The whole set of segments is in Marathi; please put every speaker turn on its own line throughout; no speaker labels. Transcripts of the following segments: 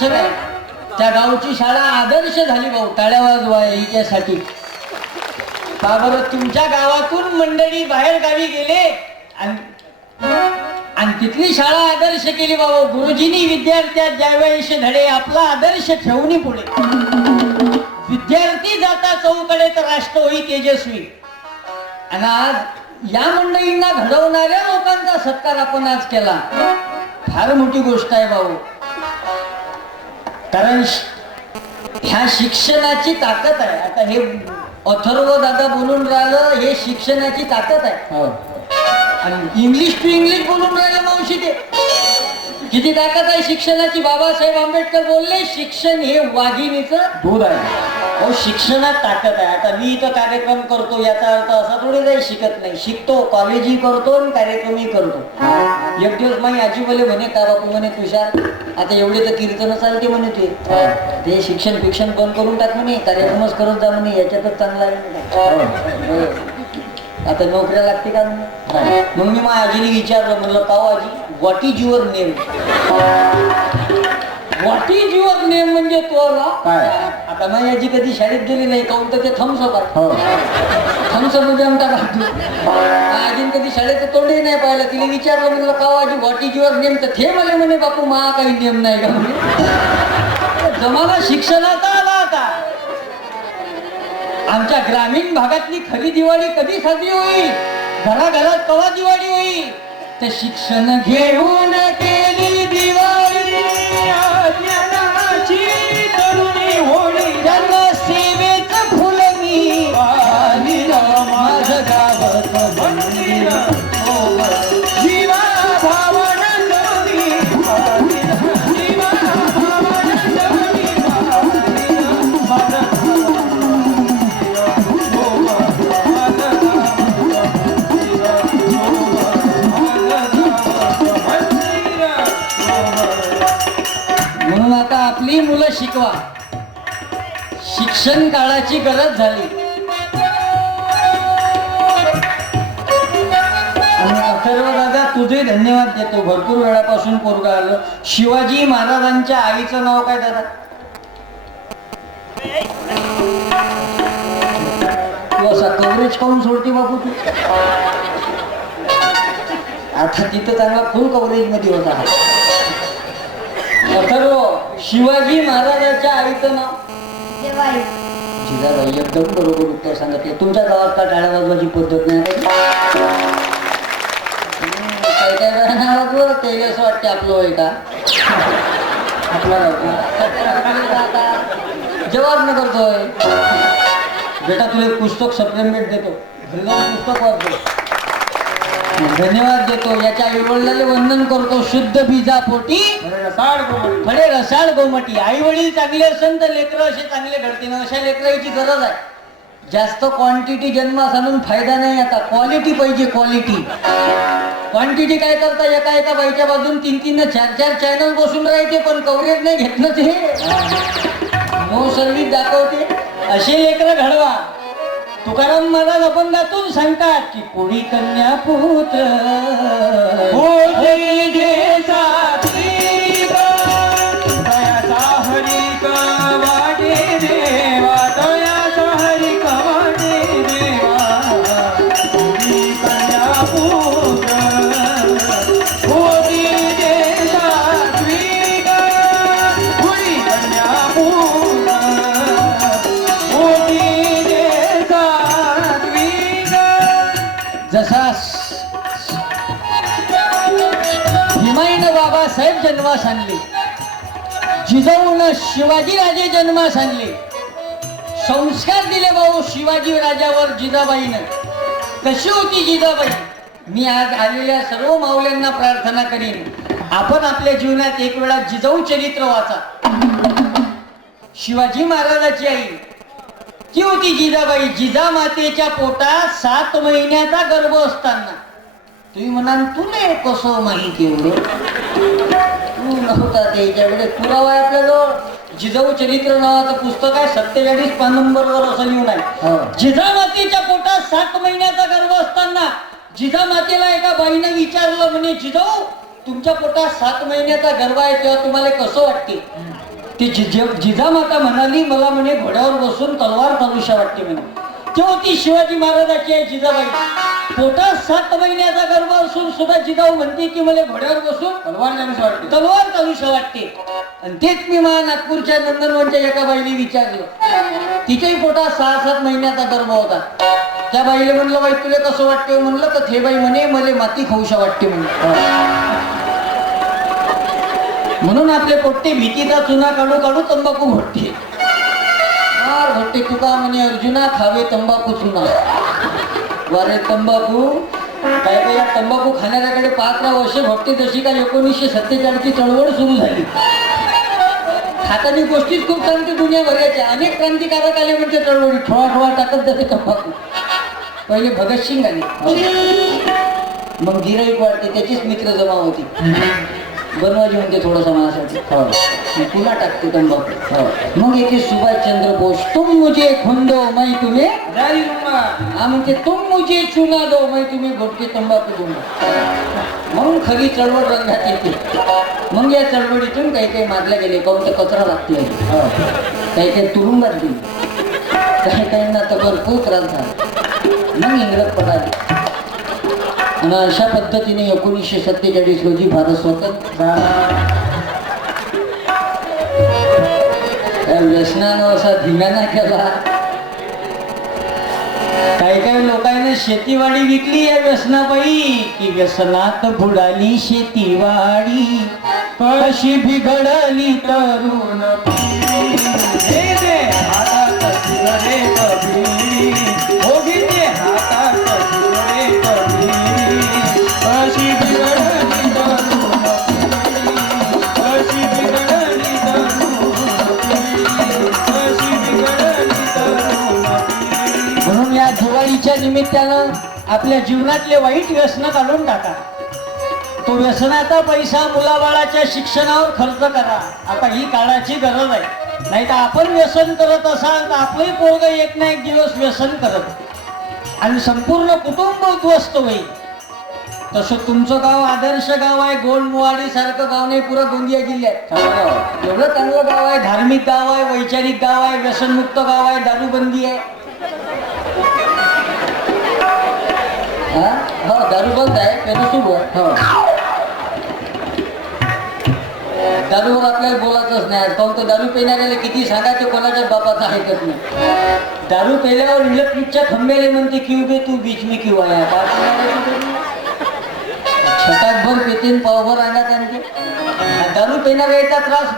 त्या त्या गावची शाळा आदर्श झाली भाऊ टाळ्या वाजवा हिच्यासाठी का बरं? तुमच्या गावातून मंडळी बाहेर गावी गेले आणि आणि तिथली शाळा आदर्श केली बाबा. गुरुजींनी विद्यार्थ्यात ज्यावेळेस धडे आपला आदर्श ठेवणी पुढे. विद्यार्थी जाता चौकडे तर राष्ट्र होई तेजस्वी. आणि आज या मंडळींना घडवणाऱ्या लोकांचा सत्कार आपण आज केला. फार मोठी गोष्ट आहे भाऊ. कारण ह्या शिक्षणाची ताकद आहे. आता हे अथर्व दादा बोलून राहिलं हे शिक्षणाची ताकद आहे. आणि इंग्लिश टू इंग्लिश बोलून राहिले मावशी ते. किती ताकद आहे शिक्षणाची? बाबासाहेब आंबेडकर बोलले शिक्षण हे वाघिणीचं दूध आहे. अहो शिक्षणात ताकद आहे. आता मी इथं कार्यक्रम करतो याचा अर्थ असा थोडी काही शिकत नाही. शिकतो कॉलेजही करतो आणि कार्यक्रमही करतो. एक दिवस माही आजी बोले म्हणे का बापू? म्हणे तुषार आता एवढे तर कीर्तन चालते म्हणे ते. ते शिक्षण फिक्षण बंद करून टाक म्हणे कार्यक्रमच करत जा म्हणे याच्यातच चांगला आहे. हो. आता नोकऱ्या लागते का? म्हणे मग मी माझ्या आजीने विचारलं म्हणलं काव आजी what is your name what is your name म्हणजे तो
काय?
आता माझी आजी कधी शाळेत गेली नाही काऊन तर ते आहे.
हो.
थम्सअपमध्ये आमचा टाकतो आजीन कधी शाळेचं तोंडही नाही पाहिलं तिला विचारलं म्हणलं काव आजी व्हॉट इज युअर नेम तर ते मला म्हणे बापू मा काही नेम नाही का? म्हणे. जमाना शिक्षणाचा आमच्या ग्रामीण भागातली खरी दिवाळी कधी साजरी होईल? घराघरात कवा दिवाळी होईल? तर शिक्षण घेऊन ते तेव्हा शिक्षण काळाची गरज झाली. अथर्व दादा तुझे धन्यवाद देतो. भरपूर वेळापासून पोरगा आलो. शिवाजी महाराजांच्या आईचं नाव काय दादा? तू असा कव्हरेज काऊन सोडते बापू तू. आता तिथं चांगला फुल कव्हरेजमध्ये होता. अथर्व शिवाजी महाराजाच्या आईचं नाव?
जेवाई
जिजाबाई एकदम बरोबर उत्तर सांगितले तुमच्या गावात का टाळ्या वाजवायची पद्धत नाही काही काही ते असं वाटते आपलं वय का? जवाब न करतोय बेटा तुला एक पुस्तक सप्लिमेंट देतो. घरी जाऊन पुस्तक वाचतो धन्यवाद देतो. याच्या आई वडिलांना वंदन करतो. शुद्ध बीजा पोटी खरे रसाळ गोमटी. आई वडील चांगले असेल तर लेकरं असे चांगले घडतील. अशा लेकराची गरज आहे. जास्त क्वांटिटी जन्मास आणून फायदा नाही आता. क्वालिटी पाहिजे क्वालिटी क्वांटिटी काय करता एका एका बाईच्या बाजून तीन तीन चार चार चॅनल बसून राहते पण कव्हरेज नाही घेतलं ते. नो सर्व्हिस दाखवते. असे लेकरं घडवा. तुकाराम महाराज अभंगातून सांगतात की कोणी कन्या पुत्र जन्मास आणले. जिजाऊन शिवाजी राजे जन्मास आणले. संस्कार दिले भाऊ शिवाजी राजावर जिजाबाईनं. कशी होती जिजाबाई? मी आज आलेल्या सर्व माऊल्यांना प्रार्थना करीन. आपण आपल्या जीवनात एक वेळा जिजाऊ चरित्र वाचा. शिवाजी महाराजाची आई. ती होती जिजाबाई. जिजा मातेच्या पोटात सात महिन्याचा गर्भ असताना. तुम्ही म्हणाल तुला कसं माहिती एवढं? तू. नव्हता त्याच्याकडे पुरावा आहे आपल्याजवळ जिजाऊ चरित्र नावाचं पुस्तक आहे सत्तेचाळीस पानंबरवर असं लिहून आहे. जिजामातेच्या पोटात सात महिन्याचा गर्भ असताना जिजामातेला एका बाईनं विचारलं म्हणे जिजाऊ तुमच्या पोटात सात महिन्याचा गर्भ आहे तेव्हा तुम्हाला कसं वाटते? ती जिजा- जिजामाता म्हणाली मला म्हणे घोड्यावर बसून तलवार चालूशा वाटते म्हणे. तेव्हा ती शिवाजी महाराजाची आहे जिजाबाई. पोटात सात महिन्याचा गर्भ असून सुद्धा जिजाऊ म्हणते की मला घोड्यावर बसून
तलवार जाणूस वाटते.
तलवार चालूशा वाटते. आणि तेच मी मा नागपूरच्या नंदनवनच्या एका बाईने विचारलं. तिच्याही पोटात सहा सात महिन्याचा गर्भ होता. त्या बाईला म्हणलं बाई तुला कसं वाटते म्हणलं तर थे बाई म्हणे मला माती खाऊशा वाटते म्हणे. म्हणून आपले पोट्टे भीतीचा चुना काढू काढू तंबाखू घोटते. फार घोटते तुका म्हणे अर्जुना खावे तंबाखू चुना. वारे तंबाखू? काय काय या तंबाखू खाणाऱ्याकडे पाच ना वर्ष घोटते जशी काय एकोणीसशे सत्तेचाळीसची चळवळ सुरू झाली. खातानी गोष्टीच खूप सांगते दुनिया भरायच्या अनेक क्रांतिकारक आले म्हणजे चळवळी ठोळा ठोळा टाकत जाते तंबाखू. पहिले भगतसिंग आले. मग गिराईक वाढते त्याचीच मित्र जमा होती. बनवाजी म्हणते थोडस माझ्यासाठी हो. हो. मग पुन्हा टाकते तंबाखू. मग येते सुभाषचंद्र बोस तुम मुझे खुंदो मैं तुम्हें
जारी रुमा
हा म्हणते तुम मुझे चुना दो मैं तुम्ही घोटके तंबाखू दूंगा. म्हणून खरी चळवळ रंगात येते. मग या चळवळीतून काही काही मारल्या गेले. काहून तर कचरा लागते हो. काही काही तुरुंगात गेली. काही काहींना तर भरपूर त्रास झाला. मग इंग्रज पडाले आणि अशा पद्धतीने एकोणीसशे सत्तेचाळीस रोजी भारत स्वतंत्र झाला. व्यसनानं असा धिंगाणा केला. काही काही लोकांनी शेतीवाडी विकली या व्यसनापायी की व्यसनात बुडाली शेतीवाडी. कशी बिघडली तरुण
हे दे हातात
निमित्तानं आपल्या जीवनातले वाईट व्यसन काढून टाका. तो व्यसनाचा पैसा मुलाबाळाच्या शिक्षणावर खर्च करा. आता ही काळाची गरज आहे. नाही तर आपण व्यसन करत असाल तर आपलंही पोरग एक ना एक दिवस व्यसन करत. आणि संपूर्ण कुटुंब उद्ध्वस्त होईल. तसं तुमचं गाव आदर्श गाव आहे गोंडमुवाडी सारखं गाव नाही पुरं गोंदिया जिल्ह्यात. एवढं चांगलं गाव आहे धार्मिक गाव आहे वैचारिक गाव आहे व्यसनमुक्त गाव आहे दारूबंदी आहे. हा? दारू बंद आहे पेनं सुरू आहे दारूवर आपल्याला बोलायचंच नाही. काऊन तर दारू पिणाऱ्याला किती सांगायचे कोणाच्याच बापाचं ऐकत नाही. दारू पेल्यावर इलेक्ट्रिकच्या खंब्याले म्हणते क्यू बे तू बीच में क्यू आया? का छटाक भर पेतीन पावभर आणत आणते दारू पिणाऱ्याचा त्रास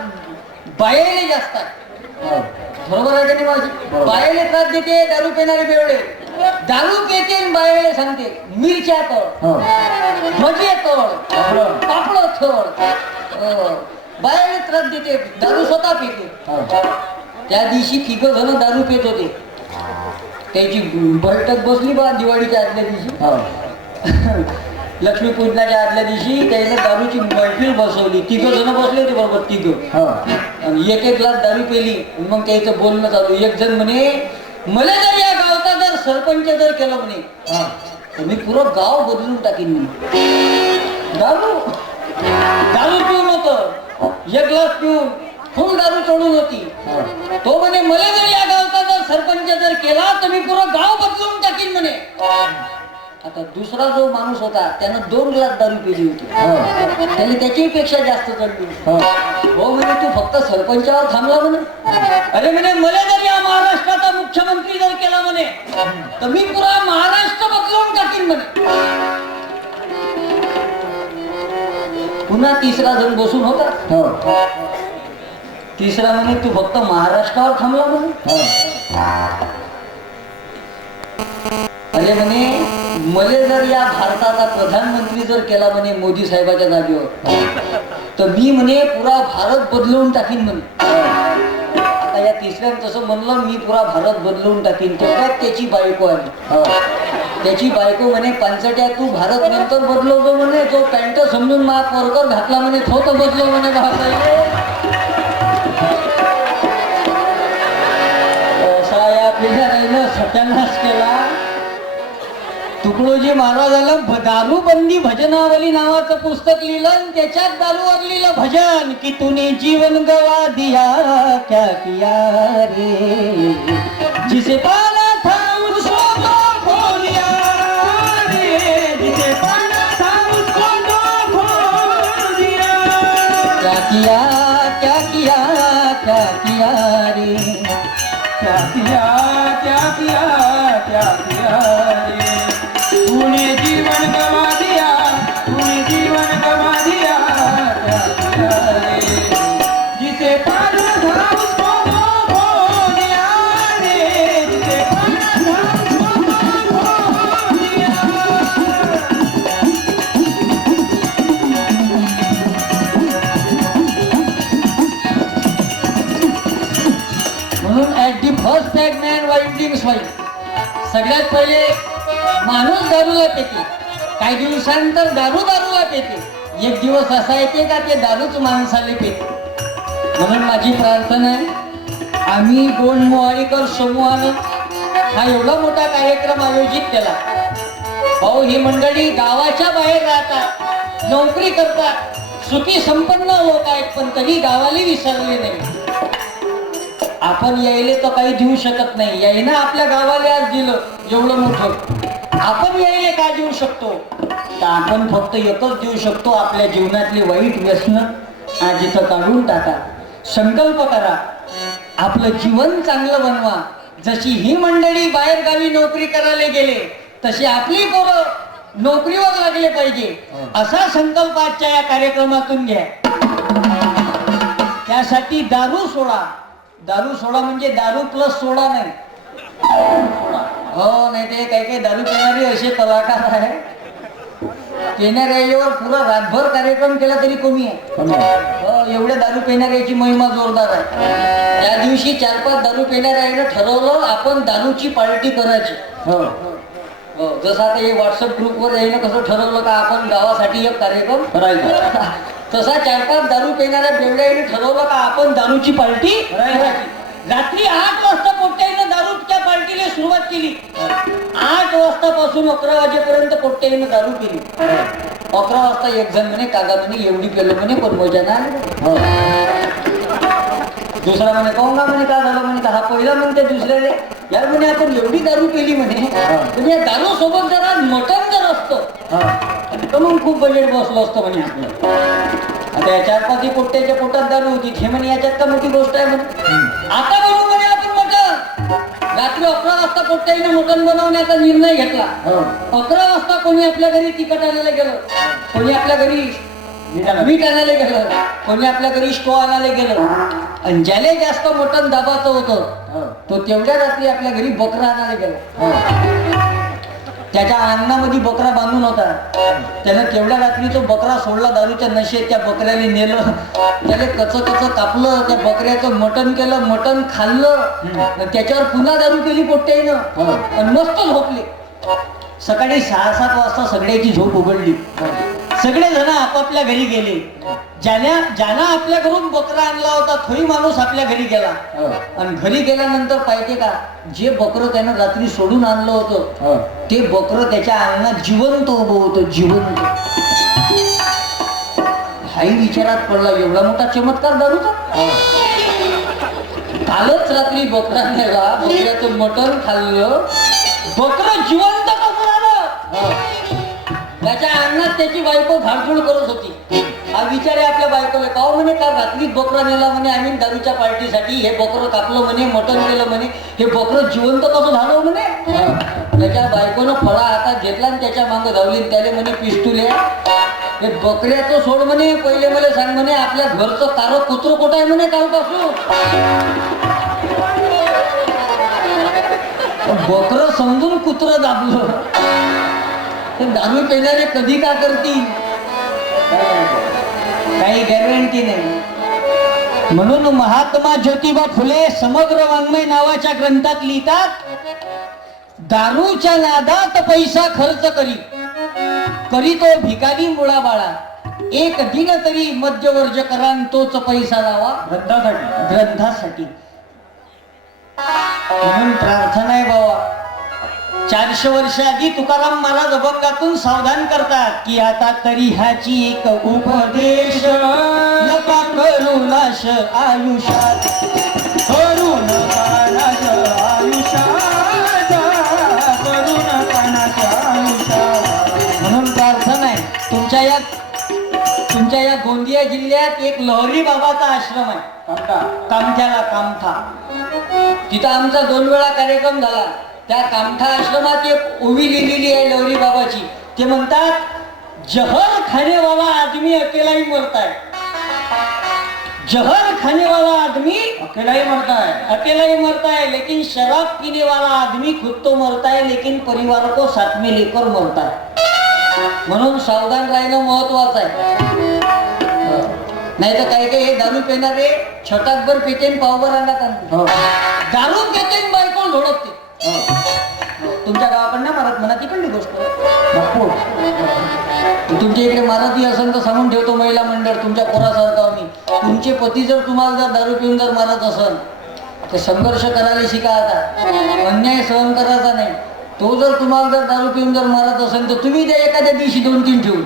बायाले जास्त आहे. बरोबर आहे का नाही बायाले त्रास देते दारू पिणारे बेवडे. दारू पेते बायाले सांगते मिरच्या तळ. भजे तळ. पापड. थळ हो. बायाले त्रास देते दारू स्वतः पिते. त्या दिवशी तिघ जण दारू पित होते. त्याची बैठक बसली बा दिवाळीच्या आदल्या दिवशी. लक्ष्मीपूजनाच्या आदल्या दिवशी त्याने दारूची मैफिल बसवली. तिघ जण बसले होते बरोबर तिघ. आणि एक एक ग्लास दारू पेली. मग त्याचं बोलणं चालू. एक जण म्हणे मला जर या गावचा जर सरपंच जर केलं म्हणे तर मी पुरं गाव बदलून टाकीन म्हणे. दारू? दारू पिऊन होत. एक ग्लास पिऊन फुल दारू चढून होती. तो म्हणे मला जर या गावचा जर सरपंच जर केला तर मी पुरं गाव बदलून टाकीन म्हणे. आता दुसरा जो माणूस होता त्यानं दोन ग्लास दारू पिली होती. त्याने त्याच्याही पेक्षा जास्त चढली हो. म्हणे तू फक्त सरपंचावर थांबला म्हणे. अरे म्हणे मला जर या महाराष्ट्राचा मुख्यमंत्री जर केला म्हणे तर मी पुरा महाराष्ट्र बदलून टाकीन म्हणे. पुन्हा तिसरा जण बसून होता. तिसरा म्हणे तू फक्त महाराष्ट्रावर थांबला म्हणे. अरे म्हणे मले जर या भारताचा प्रधानमंत्री जर केला म्हणे मोदी साहेबाच्या जागेवर तर मी म्हणे पुरा भारत बदलवून टाकीन म्हणे. आता या तिसऱ्यानं तसं म्हणलं मी पुरा भारत बदलवून टाकीन. तेवढ्यात त्याची बायको आली त्याची बायको म्हणे पानसट्या तू भारत नंतर बदलवतो म्हणे. तो पॅन्ट समजून मा परकर घातला म्हणे तो तर बदलव म्हणे भारताला असा या सत्यानाश तुकडोजी महाराजाला दारूबंदी भजनावली नावाचं पुस्तक लिहिलं आणि त्याच्यात दारूवर लिहिलं भजन की तुने जीवन गवा दिया क्या किया रे जिसे पाला था उसको तो खो दिया
रे, जिसे पाना था उसको तो खो दिया.
क्या किया म्हणून ॲट दी फर्स्ट मॅन वाईट सॉईल वाईट सगळ्यात पहिले माणूस दारूला पेते काही दिवसानंतर दारू दारूला पेते एक दिवस असा येते का ते दारूच माणसाला पेते. म्हणून माझी प्रार्थना आहे आम्ही दोन मोहाळीकर समूहानं हा एवढा मोठा कार्यक्रम आयोजित केला. भाऊ ही मंडळी गावाच्या बाहेर राहतात नोकरी करतात सुखी संपन्न लोक आहेत पण तरी गावाला विसरले नाही. आपण यायले तर काही देऊ शकत नाही. यायनं आपल्या गावाला आज दिलं एवढं मोठं. आपण यायले काय देऊ शकतो? तर आपण फक्त एकच देऊ शकतो आपल्या जीवनातली वाईट व्यसन आज इथं काढून टाका. संकल्प करा. आपलं जीवन चांगलं बनवा. जशी ही मंडळी बाहेर गावी नोकरी करायला गेले तशी आपली पोरं नोकरीवर लागले पाहिजे. असा संकल्प आजच्या या कार्यक्रमातून घ्या. त्यासाठी दारू सोडा. दारू सोडा म्हणजे दारू प्लस सोडा नाही. हो नाही ते काही काही दारू पिणारे असे कलाकार आहे पिणाऱ्यावर पुरा रातभर कार्यक्रम केला तरी कमी आहे. हो एवढ्या दारू पिणाऱ्याची महिमा जोरदार आहे. त्या दिवशी चार पाच दारू पिणाऱ्यानं ठरवलं आपण दारूची पार्टी करायची.
हो.
हो जसं आता हे व्हॉट्सअप ग्रुपवर यायनं कसं ठरवलं का आपण गावासाठी एक कार्यक्रम
करायचा.
तसा चार पाच दारू पिणाऱ्या बेवड्याने ठरवलं का आपण दारूची पार्टी. रात्री आठ वाजता पोट्ट्यानं दारूच्या पार्टीला सुरुवात केली. आठ वाजतापासून अकरा वाजेपर्यंत पोट्ट्यानं दारू केली अकरा वाजता एक जण म्हणे कागा म्हणे एवढी केलं म्हणे पण मजा नाही दुसरा म्हणे का म्हणे काय झालं म्हणे का हा पहिला म्हणते दुसऱ्याने यार म्हणे आपण एवढी दारू केली म्हणे. पण या दारू सोबत जरा मटण जर असतं. तर मग खूप बजेट बसलं असतं म्हणे आपलं. आता या चार पाच पोट्ट्याच्या पोटात दारू होती. हे म्हणे याच्यात का मोठी गोष्ट आहे म्हणे. आता बनवू म्हणे आपण मटण रात्री अकरा वाजता पोट्ट्याने मटण बनवण्याचा निर्णय घेतला. अकरा वाजता कोणी आपल्या घरी तिखट आणायला गेलं. कोणी आपल्या घरी मीठ आणायला गेलं. कोणी आपल्या घरी स्टो आणायला गेलं. आणि ज्याला जास्त मटण दाबाचं होतं तो तेवढ्या रात्री आपल्या घरी बकरा आणायला गेला. त्याच्या अंगणामध्ये बकरा बांधून होता. त्यानं तेवढ्या रात्री तो बकरा सोडला दारूच्या नशेत त्या बकऱ्याने नेलं. त्याने कच कच कापलं त्या बकऱ्याचं मटण केलं मटण खाल्लं. त्याच्यावर पुन्हा दारू केली आणि मस्त झोपले. सकाळी सहा सात वाजता सगळ्याची झोप उघडली. सगळे जण आपापल्या घरी गेले. ज्याने ज्यानं आपल्या घरून बकरा आणला होता तोही माणूस आपल्या घरी गेला. आणि घरी गेल्यानंतर पाहिजे का जे बकरं त्यानं रात्री सोडून आणलं होतं ते बकरं त्याच्या अंगणात जिवंत उभं होतं जिवंत. हाही विचारात पडला एवढा मोठा चमत्कार दारूचा? कालच रात्री बकरा नेला बकऱ्याचं मटण खाल्लं. बकरं जिवंत त्याच्या अंगणात त्याची बायको झाडझूड करत होती. हा विचार आहे आपल्या बायकोला. का हो म्हणे का रात्रीत बकरा नेला म्हणे? आम्ही दारूच्या पार्टीसाठी हे बकरं कापलं म्हणे मटण केलं म्हणे. हे बकरं जिवंत कसं झालं हो म्हणे? त्याच्या बायकोनं फळा हातात घेतला आणि त्याच्या मागं धावली त्याने म्हणे पिस्तुले हे बकऱ्याचं सोड म्हणे. पहिले मला सांग म्हणे आपल्या घरचं कार कुत्र कुठं आहे म्हणे कालपासून? बकर समजून कुत्र दाबलं. ते दारू पेणारे कधी का करतील? काही गॅरंटी नाही. म्हणून महात्मा ज्योतिबा फुले समग्र वाङ्मय नावाच्या ग्रंथात लिहितात दारूच्या नादात पैसा खर्च करी. करी तो भिकारी मुळा बाळा. एक दिन तरी मध्यवर्ज करान तोच पैसा लावा.
ग्रंथासाठी.
ग्रंथासाठी. म्हणून प्रार्थना आहे बाबा. चारशे वर्ष आधी तुकाराम महाराज अभंगातून सावधान करतात की आता तरी ह्याची एक उपदेश. नका करू नाश आयुष्यात.
करू नका नाश आयुष्याचा करू नका नाश आयुष्याचा
म्हणून प्रार्थना आहे तुमच्या या तुमच्या या गोंदिया जिल्ह्यात एक लहरी बाबाचा आश्रम आहे. कामठ्याला कामठा. तिथं आमचा दोन वेळा कार्यक्रम झाला. त्या कामठा आश्रमात एक ओवी लिहिलेली आहे लवरी बाबाची. ते म्हणतात जहर खाने वाला आदमी अकेलाही मरताय. जहर खाने वाला आदमी
अकेलाही म्हणताय
अकेला ही मरता है लेकिन शराब पीने वाला आदमी खुद तो मरता है लेकिन परिवार को साथ में लेकर मरता है म्हणून सावधान राहणं महत्वाचं आहे. नाही तर काही काही हे दारू पिणारे छटाकभर पेटेन पावभर आणत आणते
हो.
दारू पेटेन बायको लोडकते
तुमच्या
तुमच्या गावाकडनं मारत म्हणा तिकडली गोष्ट तुमच्या इकडे मारती असेल तर सांगून ठेवतो महिला मंडळ तुमच्या पोरासारखं आम्ही. तुमचे पती जर तुम्हाला जर दारू पिऊन जर मारत असेल तर संघर्ष करायला शिका आता. अन्याय सहन करायचा नाही. तो जर तुम्हाला जर दारू पिऊन जर मारत असेल तर तुम्ही त्या एखाद्या दिवशी दोन तीन ठेवून.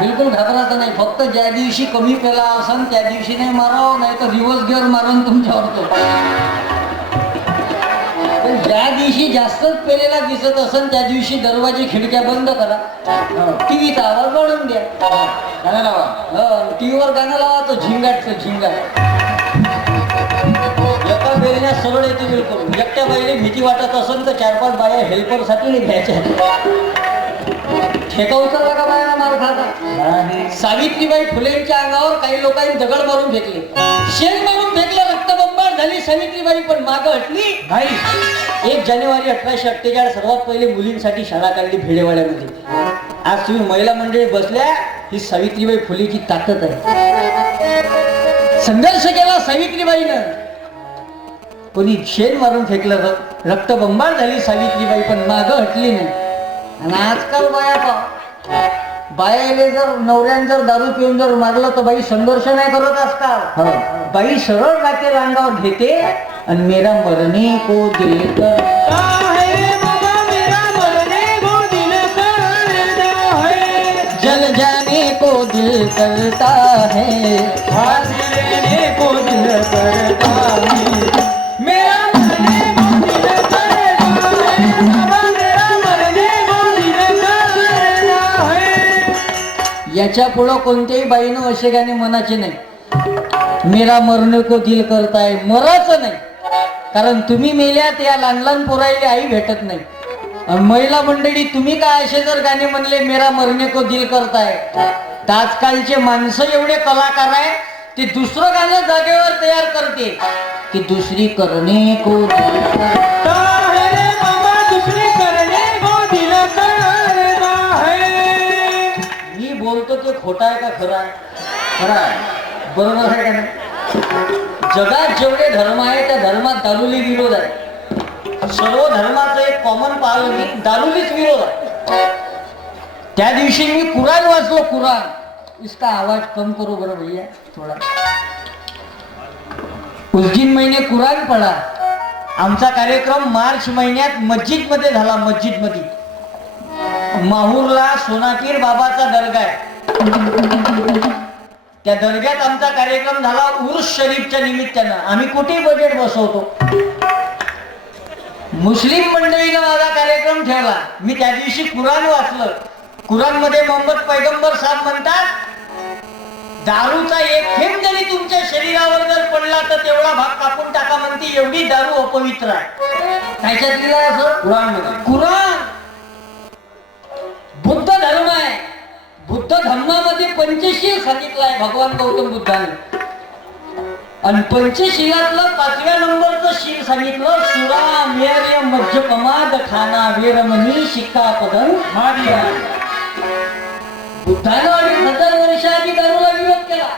बिलकुल घाबरायचं नाही. फक्त ज्या दिवशी कमी केला असेल त्या दिवशी नाही मारावं नाही तर रिव्हर्स गिअर मारून तुमच्यावर तो. पण ज्या दिवशी जास्तच पेलेला दिसत असन त्या दिवशी दरवाजे खिडक्या बंद करा.
हो.
टीव्हीचा आवाज वाढवून द्या.
गाणं लावा.
टीव्हीवर गाणं लावा तो झिंगाटचं झिंगाट. एका बेलण्यात सरळ येते बिलकुल. एकट्या बाईने भीती वाटत असेल तर चार पाच बाया हेल्परसाठी घ्यायच्या ठेका उचलला का बाया मार खाता सावित्रीबाई फुलेंच्या अंगावर काही लोकांनी दगड मारून फेकले. शेण मारून फेकलं रक्तबंबाळ झाली सावित्रीबाई पण मागं हटली.
नाही.
एक जानेवारी अठराशे अठ्ठेचाळीस सर्वात पहिले मुलींसाठी शाळा काढली भेडेवाड्यामध्ये. आज तुम्ही महिला मंडळी बसल्या ही सावित्रीबाई फुलेची ताकद आहे. संघर्ष केला सावित्रीबाईनं. कोणी शेण मारून फेकलं रक्त रक्तबंबाळ झाली सावित्रीबाई पण मागं हटली नाही. आणि आजकाल बाया पा बायाले जर नवऱ्यानं जर दारू पिऊन जर मारलं तर बाई संघर्ष नाही करत आजकाल
हो.
बाई सरळ राखेल अंगावर घेते आणि मेरा मरणे को दिल
करता है
जल जाने को दिल करता है।
फांस लेने को दिल करता
याच्या पुढं कोणत्याही बाईनं असे गाणे मनाचे नाही. मेरा मरणे को दिल करताय? मराचं नाही. कारण तुम्ही मेल्यात या लहान लहान पोरायला आई भेटत नाही. महिला मंडळी तुम्ही काय असे जर गाणे म्हणले मेरा मरणे को दिल करताय? तर आजकालचे माणसं एवढे कलाकार आहे ते दुसरं गाणं जागेवर तयार करते की दुसरी करणे को दिल खोटा आहे का खरा? आहे
आहे.
बरोबर आहे का नाही? जगात जेवढे धर्म आहे त्या धर्मात दारुली विरोध आहे. सर्व धर्माचं एक कॉमन पालन दारुलीच विरोध आहे. त्या दिवशी मी कुराण वाचलो कुराण. इसका आवाज कम करो बरं भैया थोडा. उस दिन मैंने कुराण पडा आमचा कार्यक्रम मार्च महिन्यात मस्जिदमध्ये झाला मस्जिदमध्ये माहूरला सोनाकीर बाबाचा दर्गा आहे. त्या दर्ग्यात आमचा कार्यक्रम झाला उर्स शरीफच्या निमित्तानं. आम्ही कुठे बजेट बसवतो? मुस्लिम मंडळीनं माझा कार्यक्रम ठेवला. मी त्या दिवशी कुराण वाचलं. कुराणमध्ये मोहम्मद पैगंबर साहेब म्हणतात दारूचा एक थेंब जरी तुमच्या शरीरावर जर पडला तर तेवढा भाग कापून टाका म्हणते एवढी दारू अपवित्र आहे. त्याच्यात लिहिलं असं
कुराण
कुराण बुद्ध धर्म आहे. बुद्ध धर्मामध्ये पंचशील सांगितलं आहे भगवान गौतम बुद्धाने. आणि पंचशिलातलं पाचव्या नंबरचं शील सांगितलं सुरा मेर्य मध्यपमाद खाना वेरमणी शिक्कापदं
मारिया
बुद्धानं अडीच हजार वर्षाआधी दारूला विरोध केला.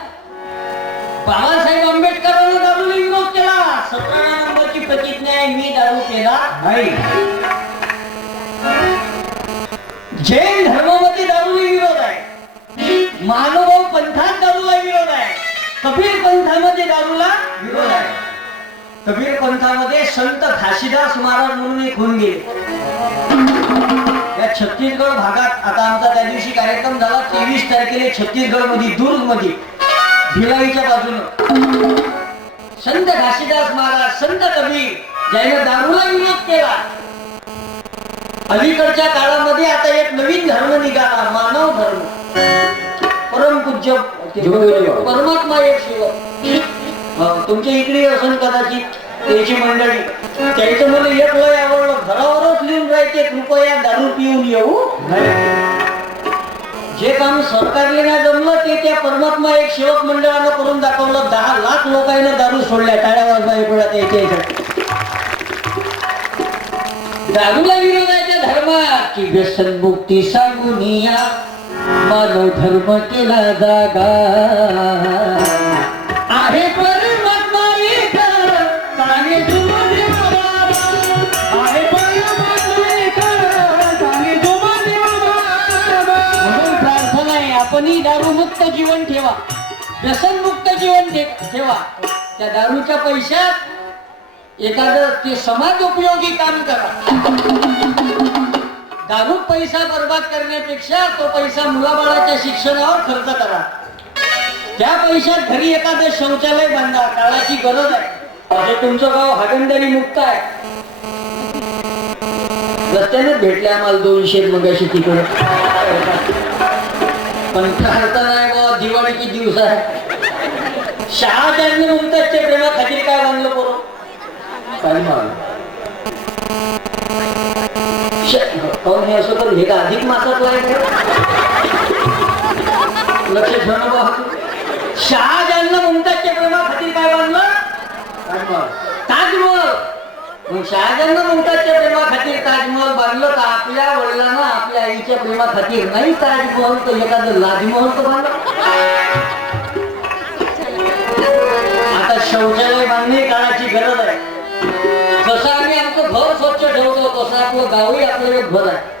बाबासाहेब आंबेडकरांनी दारूला विरोध केला. सतरा नंबरची प्रतिज्ञा आहे मी दारू केला
नाही.
जैन धर्मामध्ये दारूला विरोध आहे. महानुभाव पंथात दारूला विरोध आहे. कबीर पंथामध्ये दारूला
विरोध आहे.
कबीर पंथामध्ये संत घाशीदास महाराज म्हणून एक होऊन गेले. या छत्तीसगड भागात आता आमचा त्या दिवशी कार्यक्रम झाला तेवीस तारखेला छत्तीसगडमध्ये दुर्गमध्ये भिलाईच्या बाजूने. संत घाशीदास महाराज संत कबीर ज्याने दारूला विरोध केला. अलीकडच्या काळामध्ये आता एक नवीन धर्म निघाला मानव धर्म. परमपूज्य परमात्मा एक शिव. तुमच्या इकडे असून कदाचित त्याची मंडळी. त्याचं मला एक आवडलं घरावरच लिहून कृपया दारू पिऊन येऊ. जे काम सरकारने नाही जमलं ते त्या परमात्मा एक सेवक मंडळानं करून दाखवलं. दहा लाख लोकांना दारू सोडल्या टाळ्या वाजवा एकवेळा त्याच्या दारूला विरोध आहे त्या धर्मात. की व्यसन मुक्ती सांगून या. मानव धर्म केला जागा. आहे परमात्मा सांगे बाबा.
आहे परमात्मा सांगे बाबा.
म्हणून प्रार्थना आहे आपणही दारूमुक्त जीवन ठेवा. व्यसनमुक्त जीवन ठेवा. त्या दारूच्या पैशात एखादं ते समाज उपयोगी काम करा. दारू पैसा बर्बाद करण्यापेक्षा तो पैसा मुलाबाळाच्या शिक्षणावर खर्च करा. त्या पैशात घरी एखादं शौचालय बांधा काळाची गरज आहे. म्हणजे तुमचं गाव हागंदारी मुक्त आहे. रस्त्यानेच भेटले आम्हाला दोनशे मगाशी तिकडे. पण नाही आहे बा दिवाळीची दिवस आहे? शाळा त्यांनी मुमताजच्या प्रेमाखातील काय बांधलं पोरं? काय मागलं काऊन हे असं करून हे का अधिक मासातला आहे लक्ष ठेवणं बा शहाजांना मुमताजच्या प्रेमाखाती काय बांधलं ताजमहल मग शहाजांना मुमताजच्या प्रेमाखातीर ताजमहल बांधलं तर आपल्या वडिलांना आपल्या आईच्या प्रेमाखातीर नाही ताजमहल तर एखादं लाजमहल तर बांधलं आता शौचालय बांधणे काळाची गरज आहे. ठेवतो तसा तो गावही आपल्याला एक घर आहे.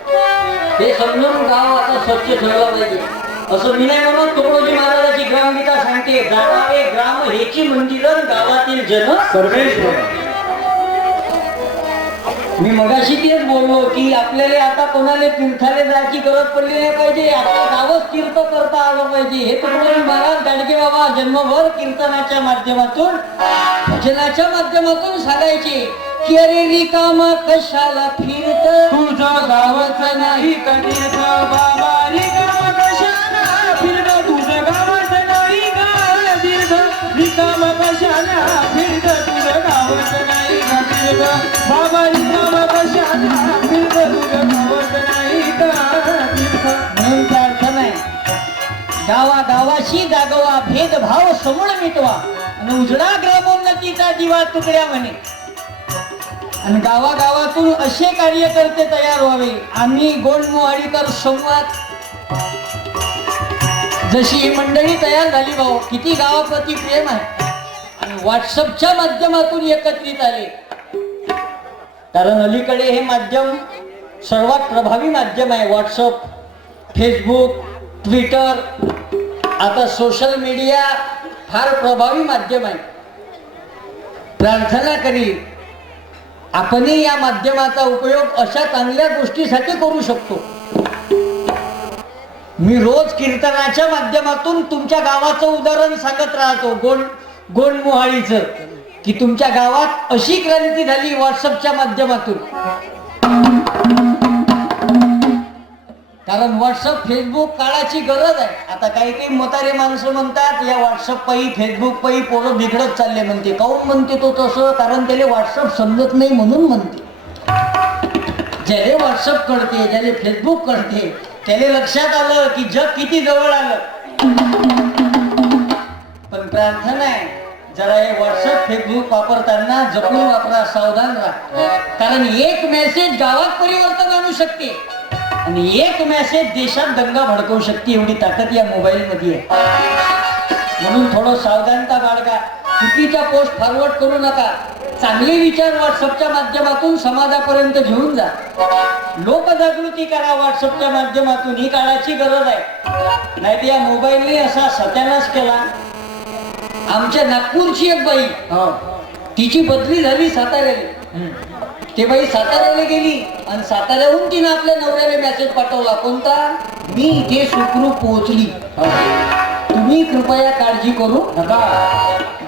हे समजून गाव आता स्वच्छ ठेवलं पाहिजे. असं मी नाही म्हणून तुकडोजी महाराजाची ग्रामगीता सांगते गावावे ग्राम हेची मंदिर गावातील जन
परमेश्वर.
मी मगाशी तेच बोललो की आपल्याला आता कोणाला तीर्थाला जायची गरज पडली नाही पाहिजे आपलं गावच तीर्थ करता आलं पाहिजे. हे तुकडोजी महाराज गाडगे बाबा जन्मभर कीर्तनाच्या माध्यमातून भजनाच्या माध्यमातून सांगायचे. की अरे रिकामा कशाला फिरत?
तुझं गावच नाही कधीच बाबा रिकाम कशाला फिरत? तुझं गावच नाही का दीर्घ. रिकाम कशाला फिरत? तुझं गावच नाही का दीर्घ. बाबा रिकाम कशाला फिरत? तुझं गावच नाही का दीर्घ.
म्हणून गावा गावाशी जागवा भेदभाव समूळ मिटवा. आणि उजळा ग्रामोन्नतीचा दिवा तुकड्या म्हणे. आणि गावागावातून असे कार्यकर्ते तयार व्हावे. आम्ही गोंडमोहाडीकर संवाद. जशी ही मंडळी तयार झाली भाऊ किती गावाप्रती प्रेम आहे. आणि व्हॉट्सअपच्या माध्यमातून एकत्रित आले. कारण अलीकडे हे माध्यम सर्वात प्रभावी माध्यम आहे. व्हॉट्सअप फेसबुक ट्विटर आता सोशल मीडिया फार प्रभावी माध्यम आहे. प्रार्थना करी आपणही या माध्यमाचा उपयोग अशा चांगल्या गोष्टीसाठी करू शकतो. मी रोज कीर्तनाच्या माध्यमातून तुमच्या गावाचं उदाहरण सांगत राहतो. गोंड गोंडमोहाळीचं की तुमच्या गावात अशी क्रांती झाली व्हॉट्सअपच्या माध्यमातून. कारण व्हॉट्सअप फेसबुक काळाची गरज आहे. आता काही काही मतारे माणसं म्हणतात या व्हॉट्सअप पायी फेसबुक पायी पोरं बिघडत चालले म्हणते. काऊन म्हणते तो तसं? कारण त्याला व्हॉट्सअप समजत नाही म्हणून म्हणते. ज्याले व्हॉट्सअप कळते ज्याले फेसबुक कळते त्याला लक्षात आलं की जग किती जवळ आलं. पण प्रार्थना आहे जरा हे व्हॉट्सअप फेसबुक वापरताना जपून वापरा सावधान राहा. कारण एक मेसेज गावात परिवर्तन आणू शकते. आणि एक मेसेज देशात दंगा भडकवू शकते एवढी ताकद या मोबाईल मध्ये आहे. म्हणून थोडं सावधानता बाळगा. चुकीच्या पोस्ट फॉरवर्ड करू नका. चांगले विचार व्हॉट्सअपच्या माध्यमातून समाजापर्यंत घेऊन जा. लोकजागृती करा व्हॉट्सअपच्या माध्यमातून. ही काळाची गरज आहे. नाही तर या मोबाईलने असा सत्यानाश केला. आमच्या नागपूरची एक बाई
हो.
तिची बदली झाली साताऱ्याला. ते बाई साताऱ्याला गेली आणि साताऱ्याहून तिने आपल्या नवऱ्याला मेसेज पाठवला कोणता? मी इथे सुखरूप पोहोचली. तुम्ही कृपया काळजी करू नका.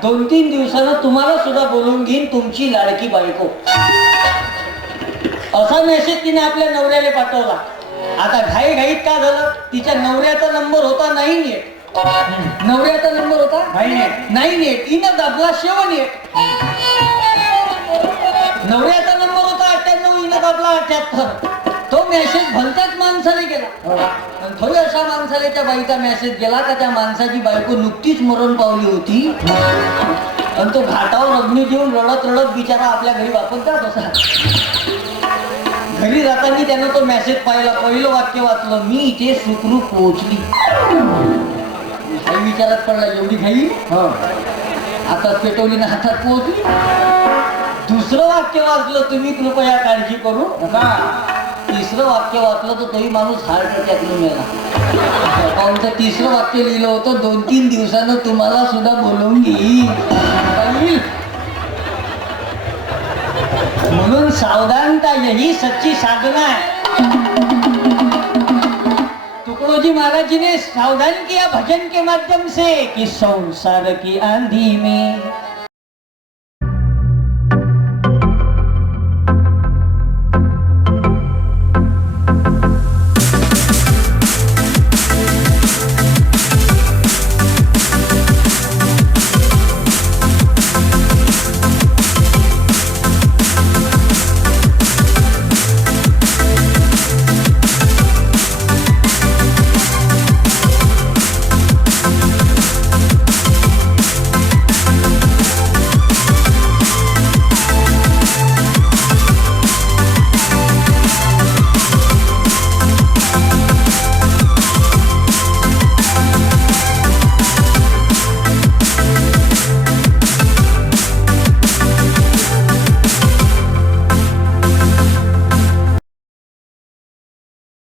दोन तीन दिवसानं तुम्हाला सुद्धा बोलवून घेईन तुमची लाडकी बायको. असा मेसेज तिने आपल्या नवऱ्याला पाठवला. आता घाई घाईत का झालं? तिच्या नवऱ्याचा नंबर होता नाही नेट नवऱ्याचा नंबर होता?
नाही नेट.
इनं दाबला शेवण नेट नवऱ्याचा दाबला अठ्याहत्तर तो मेसेज भलत्याच माणसाने गेला आणि थोडी अशा माणसाला त्या बाईचा मेसेज गेला का त्या माणसाची बायको नुकतीच मरण पावली होती. आणि तो घाटावर अग्नी देऊन रडत रडत बिचारा आपल्या घरी वापस जात होता. घरी जाताना त्यानं तो मेसेज पाहिला. पहिलं वाक्य वाचलं मी इथे सुखरूप पोहोचली. विचारात पडला एवढी घाई? हातात पेटवली ना हातात पोहोचली? दुसरं वाक्य वाचलं तुम्ही कृपया काळजी करू नका. तिसरं वाक्य वाचलं तर तोही माणूस हार्ट अटॅकने मेला अकाउंटचं तिसरं वाक्य लिहिलं होतं दोन तीन दिवसानं तुम्हाला सुद्धा बोलवून घेईल म्हणून सावधानता ही सच्ची साधना है तुकडोजी महाराज जी ने सावधान किया भजन के माध्यम से कि संसार की आंधी में